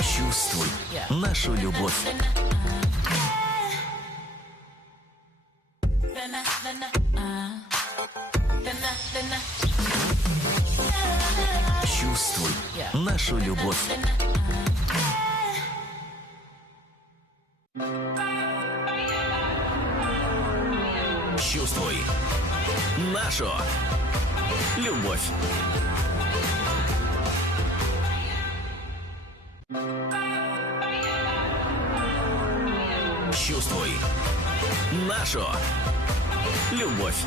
Чувствуй нашу любовь. Чувствуй нашу любовь. Чувствуй нашу любовь. Чувствуй нашу любовь.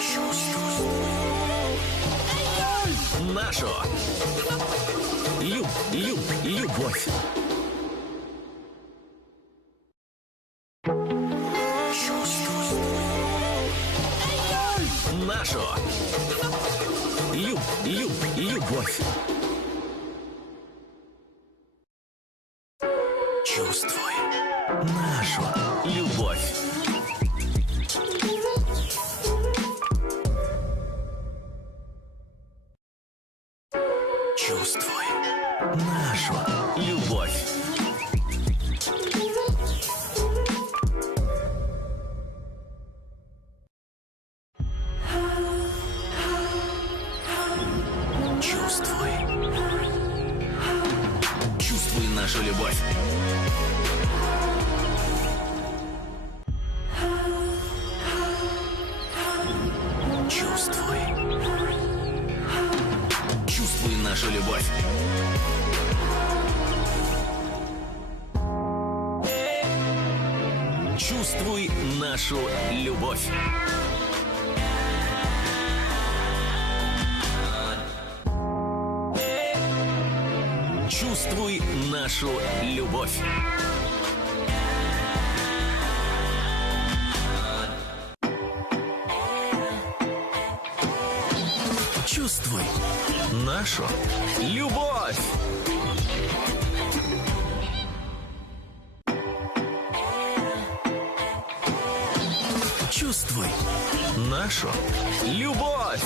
Чувствуй нашу люб, люб, любовь. Нашу люб, люб, любовь. Чувствуй нашу любовь. Чувствуй нашу Чувствуй. Чувствуй нашу любовь. Чувствуй. Чувствуй нашу любовь. Чувствуй нашу любовь. Чувствуй нашу любовь. Чувствуй нашу любовь. Чувствуй нашу любовь.